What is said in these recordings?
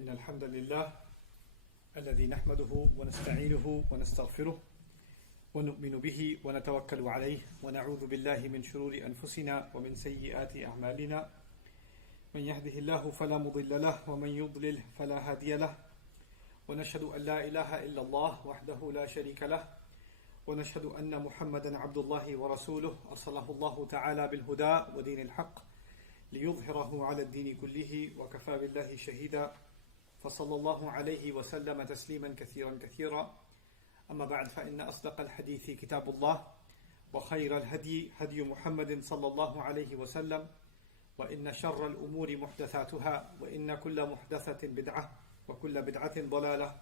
إن الحمد لله الذي نحمده ونستعينه ونستغفره ونؤمن به ونتوكل عليه ونعوذ بالله من شرور أنفسنا ومن سيئات أعمالنا من يهده الله فلا مضل له ومن يضلل فلا هادي له ونشهد أن لا إله إلا الله وحده لا شريك له ونشهد أن محمدا عبد الله ورسوله أرسله الله تعالى بالهدى ودين الحق ليظهره على الدين كله وكفى بالله شهيدا فصلى الله عليه وسلم تسليما كثيرا كثيرا أما بعد فإن أصدق الحديث كتاب الله وخير الهدي هدي محمد صلى الله عليه وسلم وإن شر الأمور محدثاتها وإن كل محدثة بدعة وكل بدعة ضلالة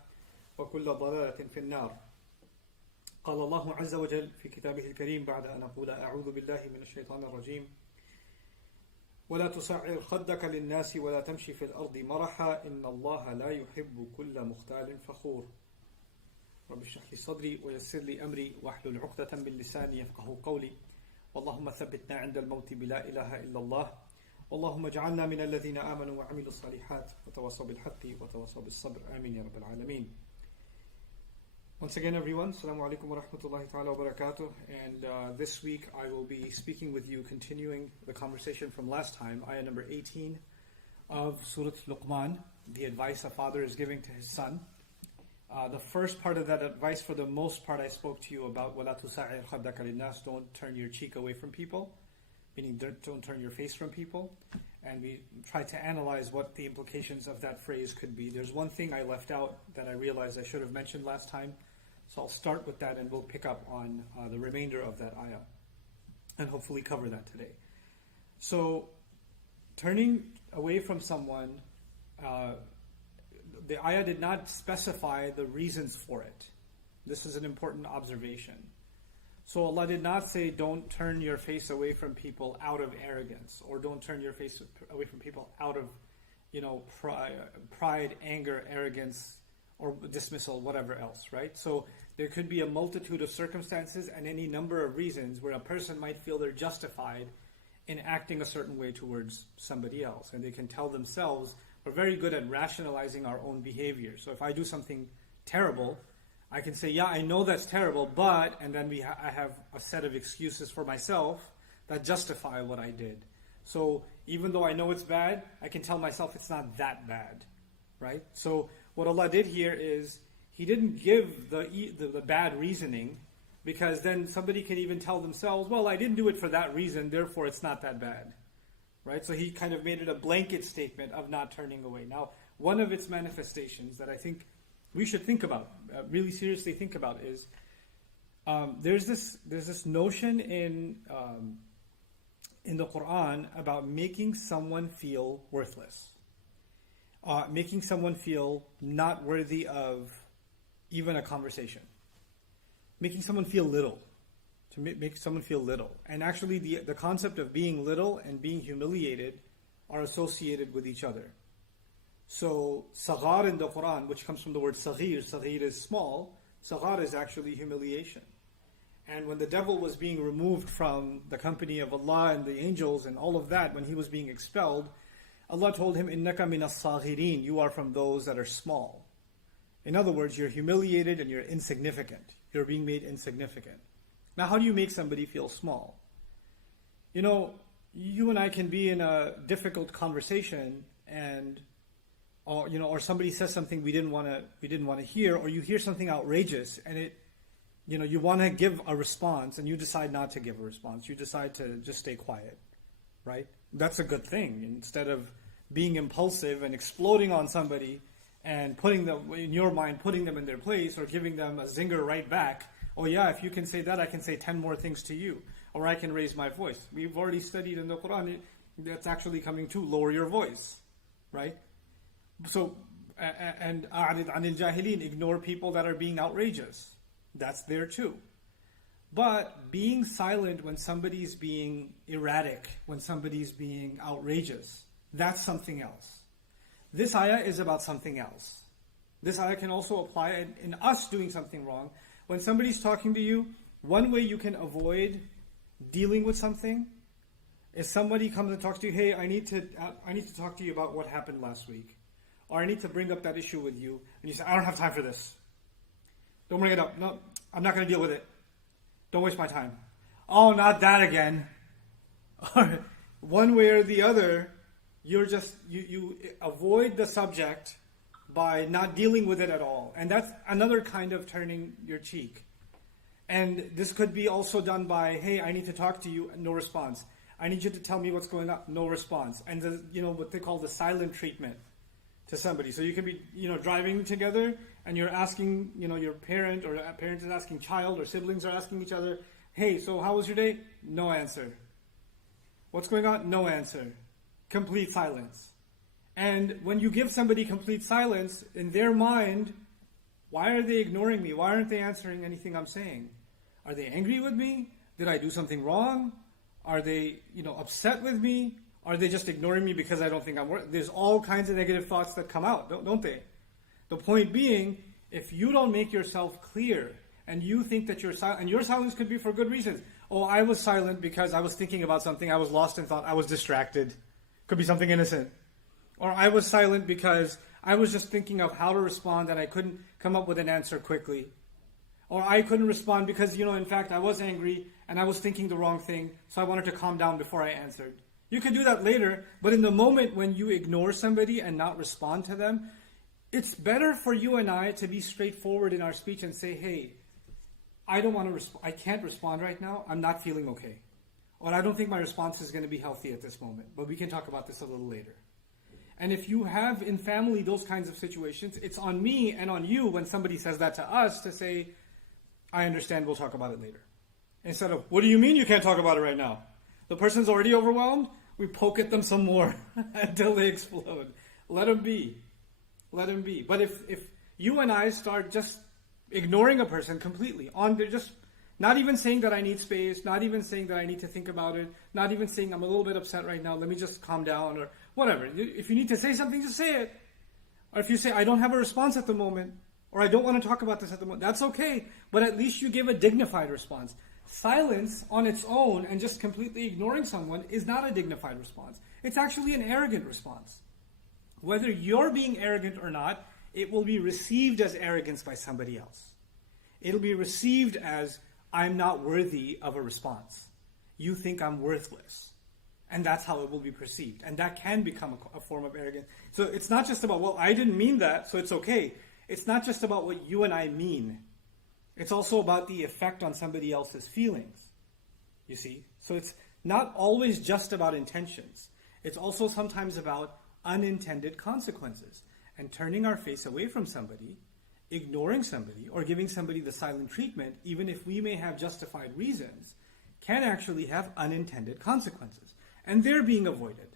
وكل ضلالة في النار. قال الله عز وجل في كتابه الكريم بعد أن أقول أعوذ بالله من الشيطان الرجيم ولا تصعر خدك للناس ولا تمشي في الارض مرحا ان الله لا يحب كل مختال فخور. رب اشرح لي صدري ويسر لي امري واحلل عقدة من لساني يفقهوا قولي. اللهم ثبتنا عند الموت بلا اله الا الله. اللهم اجعلنا من الذين امنوا وعملوا الصالحات وتواصوا بالحق وتواصوا بالصبر. امين يا رب العالمين. Once again, everyone, Assalamu alaikum wa rahmatullahi ta'ala wa barakatuh. And this week I will be speaking with you, continuing the conversation from last time, ayah number 18 of Surah Laqman, the advice a father is giving to his son. The first part of that advice, for the most part, I spoke to you about وَلَا تُسَعِرْ خَدَّكَ لِلنَّاسِ, don't turn your cheek away from people, meaning don't turn your face from people. And we tried to analyze what the implications of that phrase could be. There's one thing I left out that I realized I should have mentioned last time. So I'll start with that and we'll pick up on the remainder of that ayah and hopefully cover that today. So, turning away from someone, the ayah did not specify the reasons for it. This is an important observation. So Allah did not say don't turn your face away from people out of arrogance, or don't turn your face away from people out of, pride, anger, arrogance, or dismissal, whatever else, right? So there could be a multitude of circumstances and any number of reasons where a person might feel they're justified in acting a certain way towards somebody else. And they can tell themselves, we're very good at rationalizing our own behavior. So if I do something terrible, I can say, yeah, I know that's terrible, but, and then I have a set of excuses for myself that justify what I did. So even though I know it's bad, I can tell myself it's not that bad, right? So what Allah did here is, He didn't give the bad reasoning, because then somebody can even tell themselves, well, I didn't do it for that reason, therefore it's not that bad, right? So He kind of made it a blanket statement of not turning away. Now, one of its manifestations that I think we should think about, really seriously think about, is there's this notion in the Quran about making someone feel worthless. Making someone feel not worthy of even a conversation. Making someone feel little. To make someone feel little. And actually the concept of being little and being humiliated are associated with each other. So, saghar in the Quran, which comes from the word saghir is small, saghar is actually humiliation. And when the devil was being removed from the company of Allah and the angels and all of that, when he was being expelled, Allah told him, "Innaka minas saghirin," you are from those that are small. In other words, you're humiliated and you're insignificant. You're being made insignificant. Now, how do you make somebody feel small? You and I can be in a difficult conversation, and or somebody says something we didn't want to hear, or you hear something outrageous, and you want to give a response, and you decide not to give a response. You decide to just stay quiet, right? That's a good thing. Instead of being impulsive and exploding on somebody and putting them in their place, or giving them a zinger right back. Oh yeah, if you can say that, I can say 10 more things to you. Or I can raise my voice. We've already studied in the Quran, that's actually coming to lower your voice, right? So, and أَعْرِضْ عَنِ الْجَاهِلِينَ, ignore people that are being outrageous. That's there too. But being silent when somebody's being erratic, when somebody's being outrageous, that's something else. This ayah is about something else. This ayah can also apply in us doing something wrong. When somebody's talking to you, one way you can avoid dealing with something is somebody comes and talks to you, hey, I need to talk to you about what happened last week. or I need to bring up that issue with you, and you say, I don't have time for this. Don't bring it up. No, I'm not going to deal with it. Don't waste my time. Oh, not that again. Or one way or the other, you avoid the subject by not dealing with it at all. And that's another kind of turning your cheek. And this could be also done by, hey, I need to talk to you, no response. I need you to tell me what's going on, no response. And what they call the silent treatment to somebody. So you can be, driving together and you're asking, your parent, or a parent is asking child, or siblings are asking each other, hey, so how was your day? No answer. What's going on? No answer. Complete silence. And when you give somebody complete silence, in their mind, why are they ignoring me? Why aren't they answering anything I'm saying? Are they angry with me? Did I do something wrong? Are they, upset with me? Are they just ignoring me because I don't think I'm worth? There's all kinds of negative thoughts that come out, don't they? The point being, if you don't make yourself clear, and you think that you're silent, and your silence could be for good reasons. Oh, I was silent because I was thinking about something, I was lost in thought, I was distracted. Could be something innocent. Or I was silent because I was just thinking of how to respond and I couldn't come up with an answer quickly. Or I couldn't respond because, in fact, I was angry and I was thinking the wrong thing, so I wanted to calm down before I answered. You can do that later, but in the moment when you ignore somebody and not respond to them, it's better for you and I to be straightforward in our speech and say, hey, I can't respond right now, I'm not feeling okay. Or I don't think my response is going to be healthy at this moment, but we can talk about this a little later. And if you have in family those kinds of situations, it's on me and on you when somebody says that to us to say, I understand, we'll talk about it later. Instead of, what do you mean you can't talk about it right now? The person's already overwhelmed, we poke at them some more until they explode. Let them be. Let them be. But if you and I start just ignoring a person completely, they're just not even saying that I need space, not even saying that I need to think about it, not even saying I'm a little bit upset right now, let me just calm down, or whatever. If you need to say something, just say it. Or if you say, I don't have a response at the moment, or I don't want to talk about this at the moment, that's okay. But at least you give a dignified response. Silence on its own and just completely ignoring someone is not a dignified response. It's actually an arrogant response. Whether you're being arrogant or not, it will be received as arrogance by somebody else. It'll be received as, I'm not worthy of a response. You think I'm worthless. And that's how it will be perceived. And that can become a form of arrogance. So it's not just about, well, I didn't mean that, so it's okay. It's not just about what you and I mean. It's also about the effect on somebody else's feelings. You see? So it's not always just about intentions. It's also sometimes about unintended consequences. And turning our face away from somebody, ignoring somebody, or giving somebody the silent treatment, even if we may have justified reasons, can actually have unintended consequences. And they're being avoided.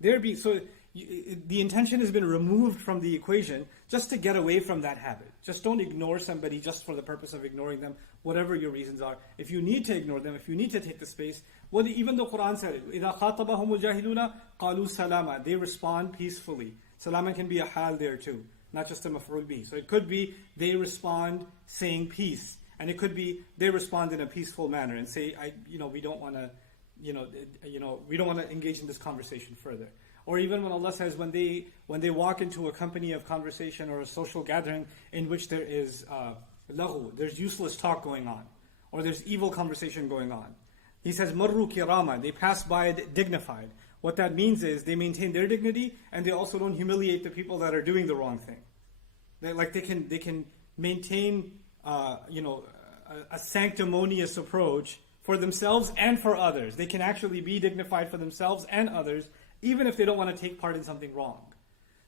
The intention has been removed from the equation just to get away from that habit. Just don't ignore somebody just for the purpose of ignoring them, whatever your reasons are. If you need to ignore them, if you need to take the space, even the Quran said it, إِذَا خَاطَبَهُمُ الْجَاهِلُونَ قَالُوا سَلَامًا. They respond peacefully. Salama can be a hal there too, not just a maf'ul bih. So it could be they respond saying peace, and it could be they respond in a peaceful manner and say, we don't want to, we don't want to engage in this conversation further. Or even when Allah says when they walk into a company of conversation or a social gathering in which there is laghu, there's useless talk going on, or there's evil conversation going on. He says marru kirama, they pass by dignified. What that means is they maintain their dignity and they also don't humiliate the people that are doing the wrong thing. They can maintain a sanctimonious approach for themselves and for others. They can actually be dignified for themselves and others, even if they don't want to take part in something wrong.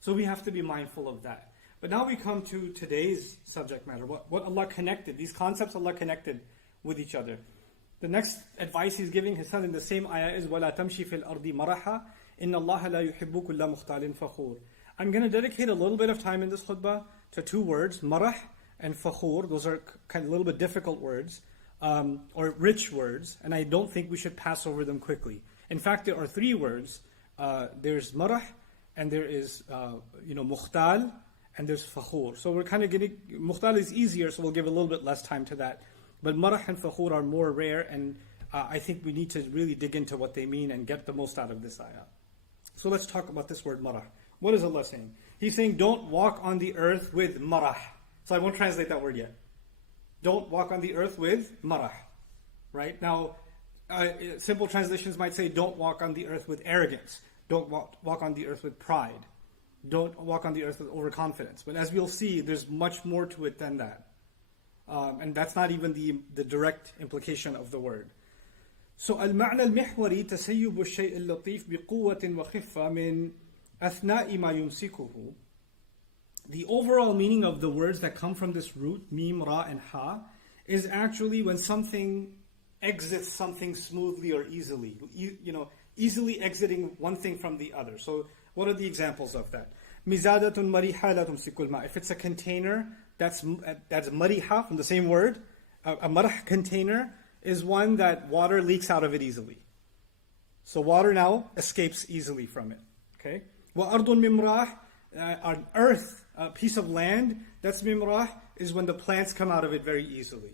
So we have to be mindful of that. But now we come to today's subject matter, what Allah connected, these concepts Allah connected with each other. The next advice He's giving His Son in the same ayah is وَلَا تَمْشِ فِي الْأَرْضِ مَرَحَا إِنَّ اللَّهَ لَا يُحِبُّ كُلَّ مُخْتَالٍ فَخُورٍ. I'm going to dedicate a little bit of time in this khutbah to two words, marah and fakhur. Those are kind of a little bit difficult words, or rich words, and I don't think we should pass over them quickly. In fact, there are three words. There's marah, and there is mukhtal, and there's fakhur. So we're kind of getting, mukhtal is easier, so we'll give a little bit less time to that. But marah and fakhur are more rare, and I think we need to really dig into what they mean and get the most out of this ayah. So let's talk about this word marah. What is Allah saying? He's saying don't walk on the earth with marah. So I won't translate that word yet. Don't walk on the earth with marah. Right? Now, simple translations might say don't walk on the earth with arrogance. Don't walk on the earth with pride. Don't walk on the earth with overconfidence. But as we'll see, there's much more to it than that. And that's not even the direct implication of the word. So المعنى المحوري تسيب الشيء اللطيف بقوة وخفة من أثناء ما يمسكه. The overall meaning of the words that come from this root, mim, ra, and ha, is actually when something exits something smoothly or easily. Easily exiting one thing from the other. So what are the examples of that? مِزَادَةٌ مَرِيحَةٌ لَا تُمْسِكُ الْمَاءَ. If it's a container, that's mariha from the same word. A marh container is one that water leaks out of it easily. So water now escapes easily from it. Okay? وَأَرْضٌ مِمْرَاحٌ, an earth, a piece of land, that's mimrah, is when the plants come out of it very easily.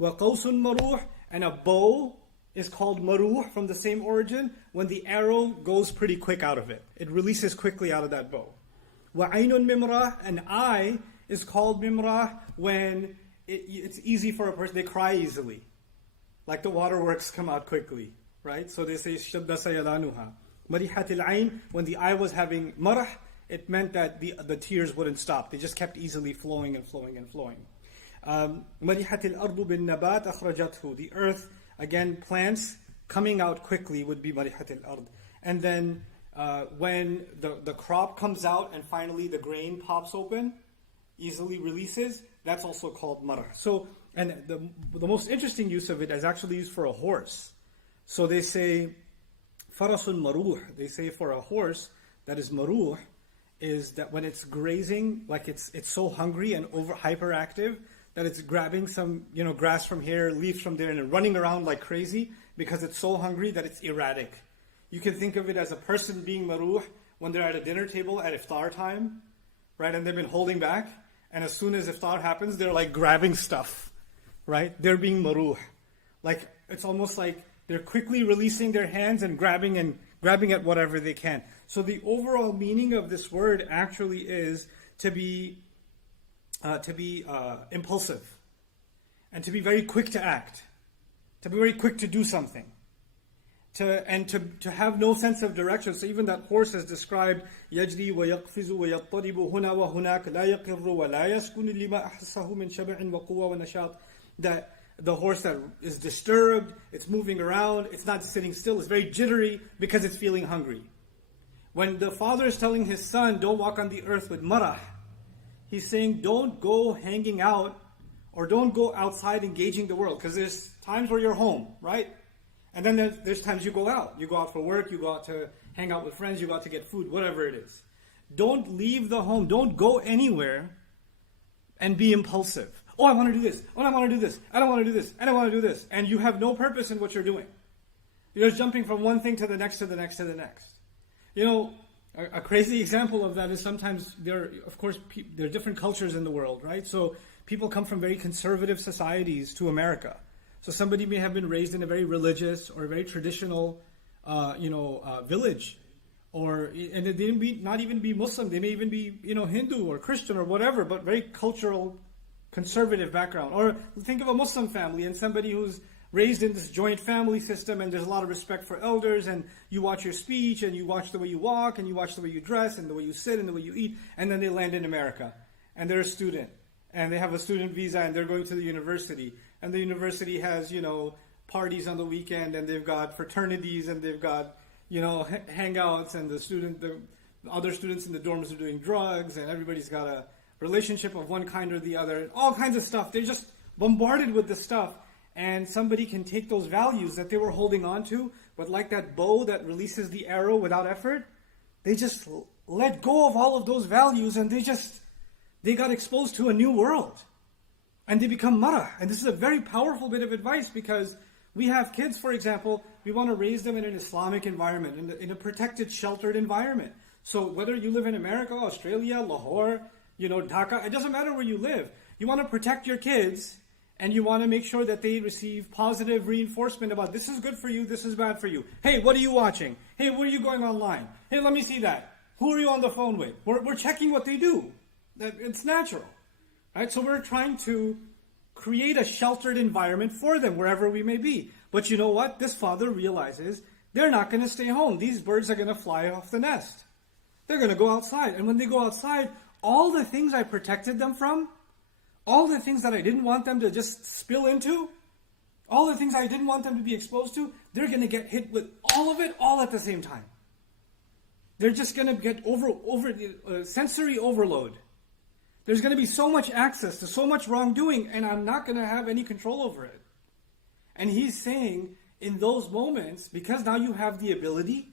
وَقَوْسٌ مَرُوحٌ, and a bow is called maruh from the same origin, when the arrow goes pretty quick out of it. It releases quickly out of that bow. وَعَيْنٌ مِمْرَاحٌ, an eye is called mimrah when it's easy for a person, they cry easily. Like the waterworks come out quickly, right? So they say شَدَّ سَيَلَانُهَا. مَرِحَةِ الْعَيْنِ, when the eye was having marah, it meant that the tears wouldn't stop. They just kept easily flowing and flowing and flowing. مَرِحَةِ الْأَرْضُ بِالنَّبَاتِ أَخْرَجَتْهُ. The earth, again, plants coming out quickly would be مَرِحَةِ الْأَرْض. And then when the crop comes out and finally the grain pops open, easily releases, that's also called marah. So, and the most interesting use of it is actually used for a horse. So they say, farasun maruh. They say for a horse that is maruh, is that when it's grazing, like it's so hungry and hyperactive that it's grabbing some grass from here, leaves from there, and running around like crazy because it's so hungry that it's erratic. You can think of it as a person being maruh when they're at a dinner table at iftar time, right? And they've been holding back, and as soon as iftar happens, they're like grabbing stuff, right? They're being maruh. Like it's almost like they're quickly releasing their hands and grabbing at whatever they can. So the overall meaning of this word actually is to be impulsive, and to be very quick to act, to be very quick to do something, to have no sense of direction. So even that horse is described, يجري ويقفز ويضطرب هنا وهناك لا يقر ولا يسكن لما أحسه من شبع وقوة ونشاط. That the horse that is disturbed, it's moving around, it's not sitting still, it's very jittery because it's feeling hungry. When the father is telling his son, don't walk on the earth with marah, he's saying don't go hanging out or don't go outside engaging the world, because there's times where you're home, right? And then there's times you go out. You go out for work, you go out to hang out with friends, you go out to get food, whatever it is. Don't leave the home. Don't go anywhere and be impulsive. Oh, I want to do this. Oh, I want to do this. I don't want to do this. I don't want to do this. And you have no purpose in what you're doing. You're just jumping from one thing to the next, to the next, to the next. A crazy example of that is sometimes there are different cultures in the world, right? So people come from very conservative societies to America. So somebody may have been raised in a very religious or a very traditional, village, and they didn't not even be Muslim. They may even be, Hindu or Christian or whatever, but very cultural, conservative background. Or think of a Muslim family and somebody who's raised in this joint family system, and there's a lot of respect for elders, and you watch your speech, and you watch the way you walk, and you watch the way you dress, and the way you sit, and the way you eat, and then they land in America, and they're a student, and they have a student visa, and they're going to the university, and the university has, parties on the weekend, and they've got fraternities, and they've got, hangouts, and the other students in the dorms are doing drugs, and everybody's got a relationship of one kind or the other, all kinds of stuff. They're just bombarded with this stuff. And somebody can take those values that they were holding on to, but like that bow that releases the arrow without effort, they just let go of all of those values, and they got exposed to a new world. And they become marah. And this is a very powerful bit of advice, because we have kids, for example, we want to raise them in an Islamic environment, in a protected, sheltered environment. So whether you live in America, Australia, Lahore, Dhaka, it doesn't matter where you live. You want to protect your kids, and you want to make sure that they receive positive reinforcement about this is good for you, this is bad for you. Hey, what are you watching? Hey, where are you going online? Hey, let me see that. Who are you on the phone with? We're checking what they do. It's natural. Right? So we're trying to create a sheltered environment for them wherever we may be. But you know what? This father realizes they're not going to stay home. These birds are going to fly off the nest. They're going to go outside. And when they go outside, all the things I protected them from, all the things that I didn't want them to just spill into, all the things I didn't want them to be exposed to, they're going to get hit with all of it all at the same time. They're just going to get sensory overload. There's going to be so much access to so much wrongdoing, and I'm not going to have any control over it. And he's saying, in those moments, because now you have the ability,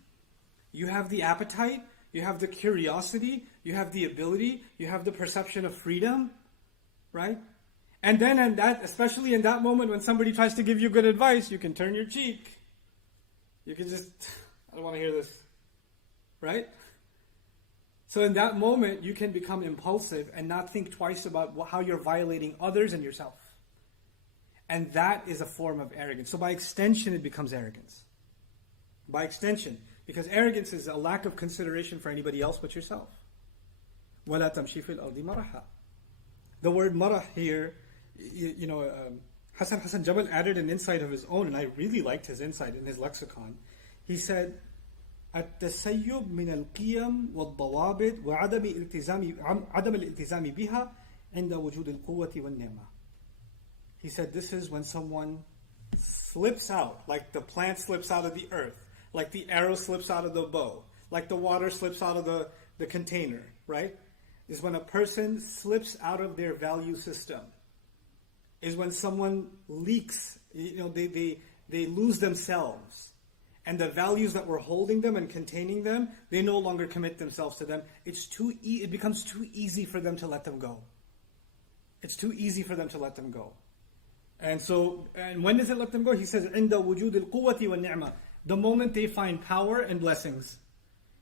you have the appetite, you have the curiosity, you have the ability, you have the perception of freedom, right? And then, especially in that moment when somebody tries to give you good advice, you can turn your cheek. You can just, I don't want to hear this, right? So in that moment, you can become impulsive and not think twice about how you're violating others and yourself. And that is a form of arrogance. So by extension, it becomes arrogance. By extension. Because arrogance is a lack of consideration for anybody else but yourself. وَلَا تَمْشِي فِي الْأَرْضِ مَرَحًا. The word marah here, Hassan Jabal added an insight of his own, and I really liked his insight in his lexicon. He said, التسيب من القيم والضوابط وعدم الالتزام بها عند وجود القوة والنعمة. He said this is when someone slips out, like the plant slips out of the earth, like the arrow slips out of the bow, like the water slips out of the container, right? Is when a person slips out of their value system. Is when someone leaks, they lose themselves. And the values that were holding them and containing them, they no longer commit themselves to them. It becomes too easy for them to let them go. It's too easy for them to let them go. And when does it let them go? He says, عند وجود القوة والنعمة. The moment they find power and blessings.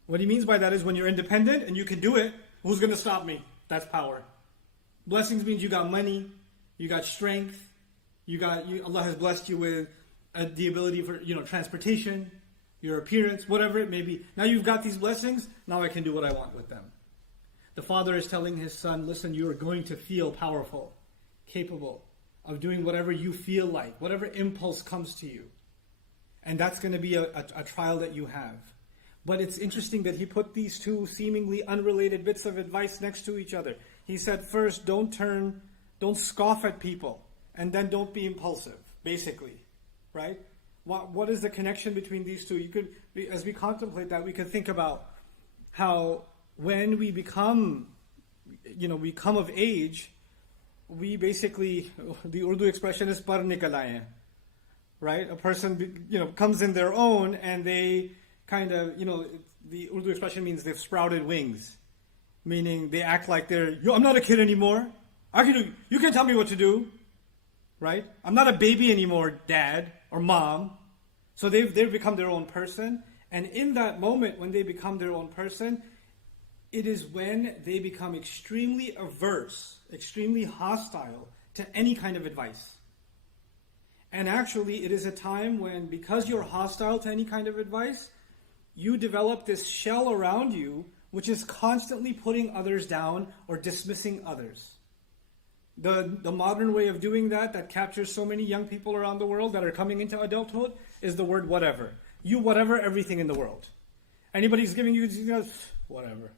What he means by that is when you're independent and you can do it, who's going to stop me? That's power. Blessings means you got money, you got strength, Allah has blessed you with the ability for transportation, your appearance, whatever it may be. Now you've got these blessings, now I can do what I want with them. The father is telling his son, listen, you are going to feel powerful, capable of doing whatever you feel like, whatever impulse comes to you. And that's going to be a trial that you have. But it's interesting that he put these two seemingly unrelated bits of advice next to each other. He said, first, don't scoff at people, and then don't be impulsive, basically. Right? What is the connection between these two? As we contemplate that, we could think about how when we become of age, we basically, the Urdu expression is par nikal aaye, right? A person, comes in their own, and they kind of, the Urdu expression means they've sprouted wings, meaning they act like I'm not a kid anymore. You can tell me what to do, right? I'm not a baby anymore, dad or mom. So they've become their own person. And in that moment, when they become their own person, it is when they become extremely averse, extremely hostile to any kind of advice. And actually, it is a time when, because you're hostile to any kind of advice, you develop this shell around you, which is constantly putting others down or dismissing others. The modern way of doing that captures so many young people around the world that are coming into adulthood, is the word whatever. You whatever everything in the world. Anybody's giving you, whatever.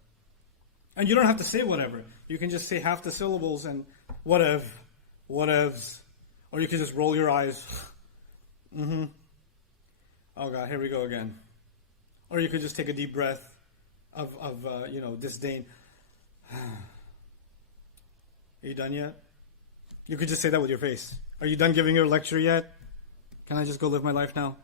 And you don't have to say whatever. You can just say half the syllables and whatevs. Or you can just roll your eyes. Oh God, here we go again. Or you could just take a deep breath of disdain. Are you done yet? You could just say that with your face. Are you done giving your lecture yet? Can I just go live my life now?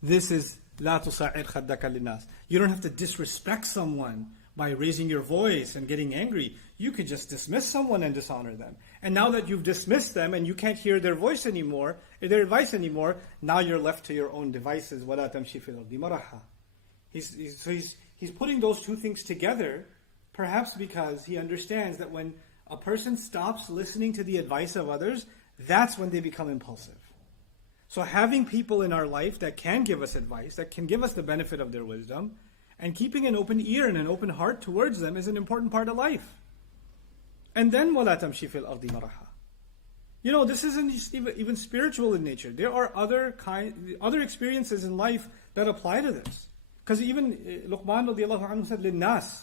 This is لا تصعر خدك للناس. You don't have to disrespect someone by raising your voice and getting angry. You could just dismiss someone and dishonor them. And now that you've dismissed them and you can't hear their voice anymore, their advice anymore, now you're left to your own devices. وَلَا تَمْشِي فِي الْأَرْضِ مَرَحًا. He's putting those two things together, perhaps because he understands that when a person stops listening to the advice of others, that's when they become impulsive. So having people in our life that can give us advice, that can give us the benefit of their wisdom, And keeping an open ear and an open heart towards them is an important part of life. And then وَلَا تَمْشِي فِي الْأَرْضِ مَرَحًا. This isn't just even spiritual in nature. There are other experiences in life that apply to this. Because even Laqman radiallahu anhu said, للناس,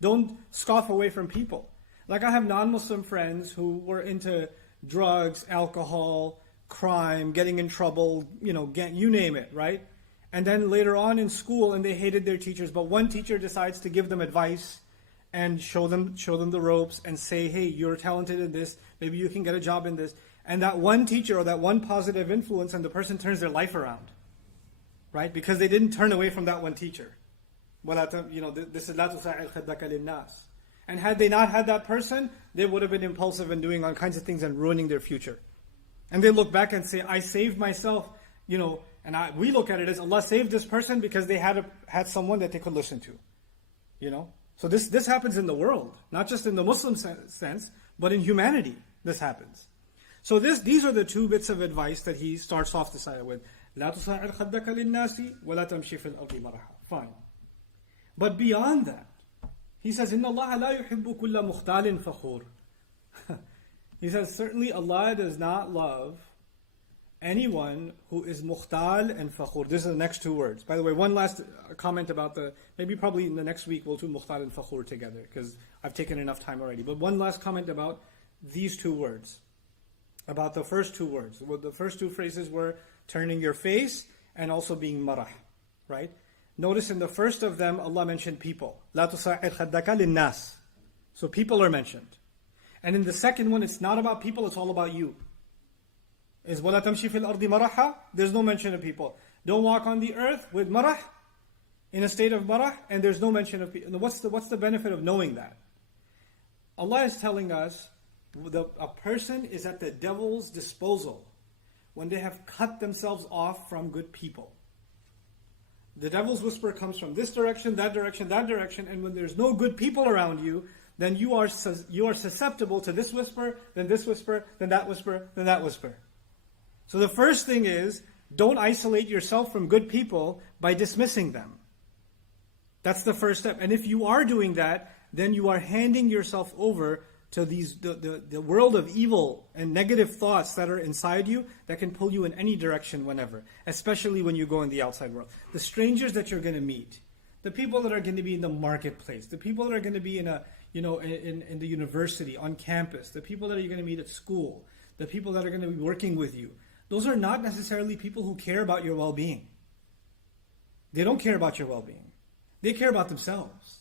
don't scoff away from people. Like I have non-Muslim friends who were into drugs, alcohol, crime, getting in trouble, you name it, right? And then later on in school, and they hated their teachers, but one teacher decides to give them advice and show them the ropes and say, hey, you're talented in this, maybe you can get a job in this. And that one teacher or that one positive influence, and the person turns their life around, right? Because they didn't turn away from that one teacher. This is لَا تُسَاعِرْ خَدَّكَ لِلنَّاسِ. And had they not had that person, they would have been impulsive and doing all kinds of things and ruining their future. And they look back and say, I saved myself, and we look at it as Allah saved this person because they had someone that they could listen to. So this happens in the world, not just in the Muslim sense, but in humanity, this happens. So these are the two bits of advice that he starts off this ayah with. لَا تُسَاعِرْ خَدَّكَ لِلنَّاسِ وَلَا تَمْشِي فِي الْأَرْضِ مَرَحًا. Fine. But beyond that, he says, إِنَّ اللَّهَ لَا يُحِبُّ كُلَّ مُخْتَالٍ فَخُورٍ. He says, certainly Allah does not love anyone who is mukhtal and fakhur. This is the next two words. By the way, one last comment about probably in the next week we'll do mukhtal and fakhur together because I've taken enough time already. But one last comment about these two words. About the first two words. Well, the first two phrases were turning your face and also being marah. Right? Notice in the first of them, Allah mentioned people. لَا تُسَاعِرْ خَدَّكَ لِلنَّاسِ. So people are mentioned. And in the second one, it's not about people, it's all about you. Is وَلَا تَمْشِي فِي الْأَرْضِ مَرَحًا? There's no mention of people. Don't walk on the earth with marah, in a state of marah, and there's no mention of people. What's the benefit of knowing that? Allah is telling us a person is at the devil's disposal when they have cut themselves off from good people. The devil's whisper comes from this direction, that direction, that direction, and when there's no good people around you, then you are susceptible to this whisper, then that whisper, then that whisper. So the first thing is, don't isolate yourself from good people by dismissing them. That's the first step. And if you are doing that, then you are handing yourself over to the world of evil and negative thoughts that are inside you that can pull you in any direction whenever, especially when you go in the outside world. The strangers that you're going to meet, the people that are going to be in the marketplace, the people that are going to be in the university, on campus, the people that you're going to meet at school, the people that are going to be working with you, those are not necessarily people who care about your well-being. They don't care about your well-being. They care about themselves.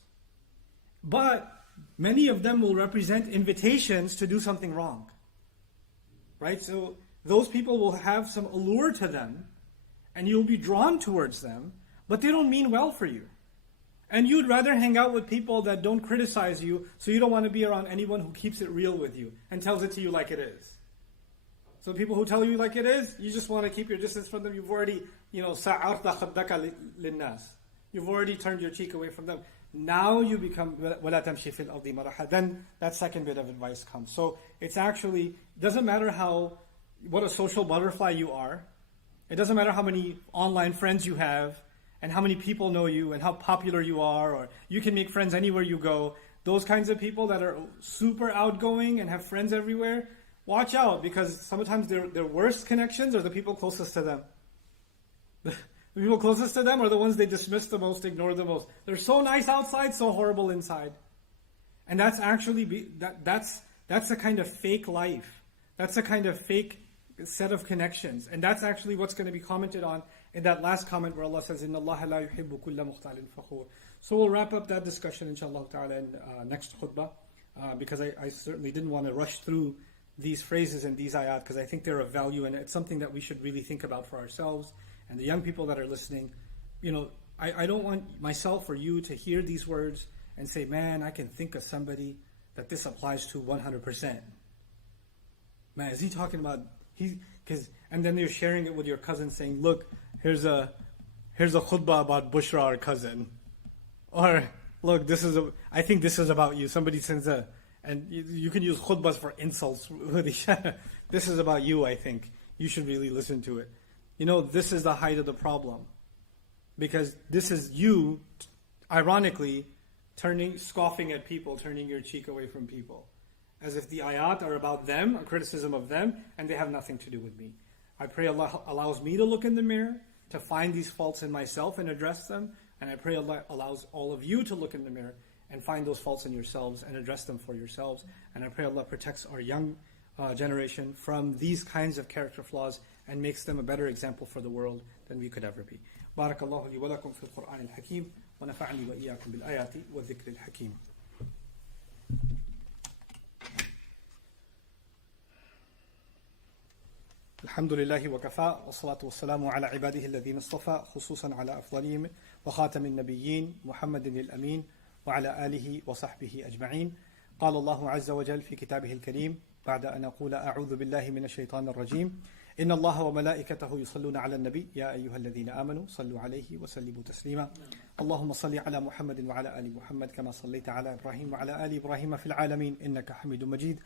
But many of them will represent invitations to do something wrong. Right? So those people will have some allure to them, and you'll be drawn towards them, but they don't mean well for you. And you'd rather hang out with people that don't criticize you, so you don't want to be around anyone who keeps it real with you and tells it to you like it is. So people who tell you like it is, you just want to keep your distance from them. You've already, سَعَرْتَ خَدَّكَ لِلنَّاسِ. You've already turned your cheek away from them. Now you become وَلَا تَمْشِي فِي الْأَرْضِ مَرَحًا. Then that second bit of advice comes. So it's actually, doesn't matter what a social butterfly you are. It doesn't matter how many online friends you have and how many people know you and how popular you are, or you can make friends anywhere you go. Those kinds of people that are super outgoing and have friends everywhere, watch out, because sometimes their worst connections are the people closest to them. The people closest to them are the ones they dismiss the most, ignore the most. They're so nice outside, so horrible inside. And that's actually, that's a kind of fake life. That's a kind of fake set of connections. And that's actually what's going to be commented on in that last comment where Allah says, إِنَّ اللَّهَ لَا يُحِبُّ كُلَّ مُخْتَالٍ فَخُورٍ. So we'll wrap up that discussion, inshallah ta'ala, in next khutbah, because I certainly didn't want to rush through these phrases and these ayat, because I think they're of value, and it's something that we should really think about for ourselves and the young people that are listening. I don't want myself or you to hear these words and say, man, I can think of somebody that this applies to 100%. Man, is he talking about, and then you're sharing it with your cousin saying, look, here's a khutbah about Bushra, our cousin. Or, look, I think this is about you. Somebody sends and you can use khutbahs for insults with each other. This is about you, I think. You should really listen to it. This is the height of the problem. Because this is you ironically, scoffing at people, turning your cheek away from people. As if the ayat are about them, a criticism of them, and they have nothing to do with me. I pray Allah allows me to look in the mirror, to find these faults in myself and address them. And I pray Allah allows all of you to look in the mirror and find those faults in yourselves and address them for yourselves. And I pray Allah protects our young generation from these kinds of character flaws and makes them a better example for the world than we could ever be. Barakallahu li wa lakum fil Qur'an al-Hakim wa nafa'ani wa iyyakum bil ayati wa dhikr al-Hakim. الحمد لله وكفى والصلاة والسلام على عباده الذين اصطفى خصوصا على أفضلهم وخاتم النبيين محمد الأمين وعلى آله وصحبه أجمعين. قال الله عز وجل في كتابه الكريم بعد أن أقول أعوذ بالله من الشيطان الرجيم إن الله وملائكته يصلون على النبي يا أيها الذين آمنوا صلوا عليه وسلموا تسليما. اللهم صل على محمد وعلى آل محمد كما صليت على إبراهيم وعلى آل إبراهيم في العالمين إنك حميد مجيد.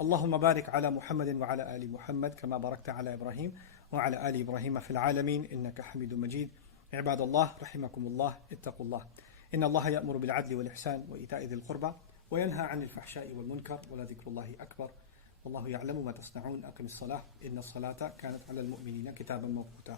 اللهم بارك على محمد وعلى آل محمد كما باركت على إبراهيم وعلى آل إبراهيم في العالمين إنك حميد مجيد. عباد الله رحمكم الله اتقوا الله إن الله يأمر بالعدل والإحسان وإيتاء ذي القربى وينهى عن الفحشاء والمنكر ولذكر الله أكبر والله يعلم ما تصنعون. أقم الصلاة إن الصلاة كانت على المؤمنين كتابا موقوتا.